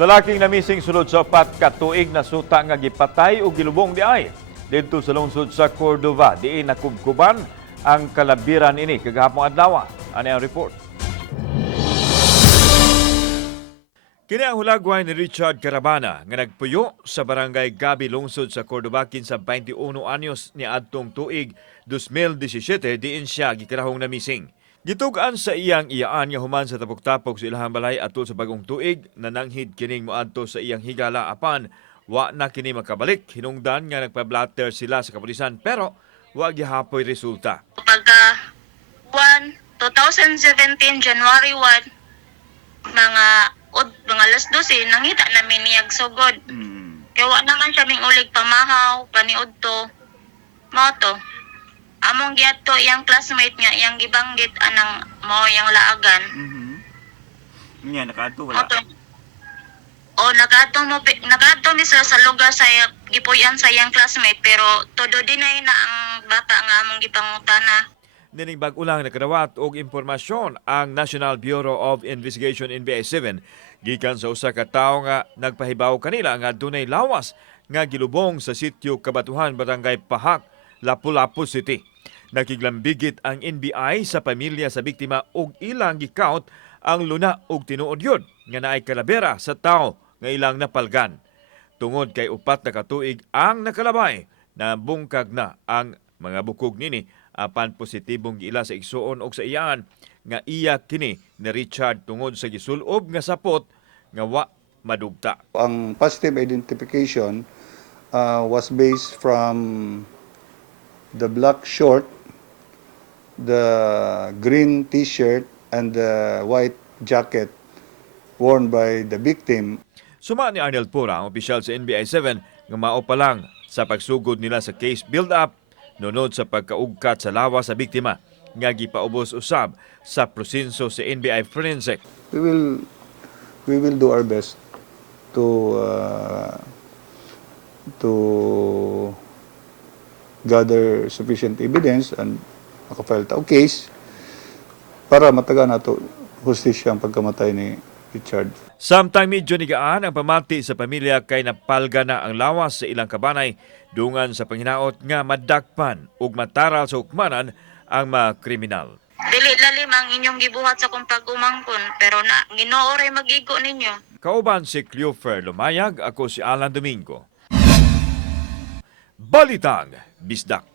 Lalaking namising sulod sa 4 ka tuig na suta nga gipatay o gilubong di ay didto sa lungsod sa Cordova. Diin nakubkoban ang Kalabera ini kagahapong adlaw. Ani ang report. Kini ang hulagway ni Richard Carabana nga nagpuyo sa barangay Gabi Lungsod sa Cordova kinsa 21 anyos niadtong tuig 2017 diin siya gikarahong namising. Gitugan sa iyang iyaan nga human sa tapok-tapok sa ilahang balay atol sa bagong tuig nananghid kining moadto sa iyang higala apan wa na kini makabalik. Hinungdan nga nagpa-blatter sila sa kapulisan pero wa gihapoy resulta. Pagka 2017 January 1 mga alas 12 nangita namin niyag sugod. Kaya wa naman siya ming ulig pamahaw paniud to. Mao to. Among giadto iyang classmate nga iyang gibanggit anang mao yang laagan. Nya nakaadto wala. Nakaadto mi sa lugar sa gipuy-an sa iyang classmate pero todo dinay na ang bata nga among gipangutana. Nining bag-o lang nakadawat og impormasyon ang National Bureau of Investigation NBI-7 gikan sa usa ka tawo nga nagpahibaw kanila nga dunay lawas nga gilubong sa sitio Kabatuhan, Barangay Pahak, Lapu-Lapu City. Nakiglambigit ang NBI sa pamilya sa biktima ug ilang gikaut ang luna ug tinuod yun nga naay kalabera sa tawo nga ilang napalgan. Tungod kay 4 na katuig ang nakalabay na bungkag na ang mga bukog nini apan positibong giila sa igsuon og sa iyaan nga iya kini ni Richard tungod sa gisulob nga sapot nga wa madugta. Ang positive identification was based from the black short, the green t-shirt, and the white jacket worn by the victim. Suma ni Arnel Pura, ang opisyal sa NBI-7, nga mao pa lang sa pagsugod nila sa case build-up nunod sa pagkaugkat sa lawas sa biktima nga gipaubos usab sa prosenso sa NBI Forensic. We will do our best to gather sufficient evidence and makafile ta og case para mataga nato hustisya ang pagkamatay ni Richard. Samtang medyo nigaan ang pamati sa pamilya kay napalga na ang lawas sa ilang kabanay dungan sa panghinaot nga madakpan ug mataral sa hukmanan ang mga kriminal. Dili lalim ang inyong gibuhat sa kung pag-umangkon pero na Ginoo ray magigo ninyo. Kauban si Cleofer Lumayag, ako si Alan Domingo. Balitang Bisdak.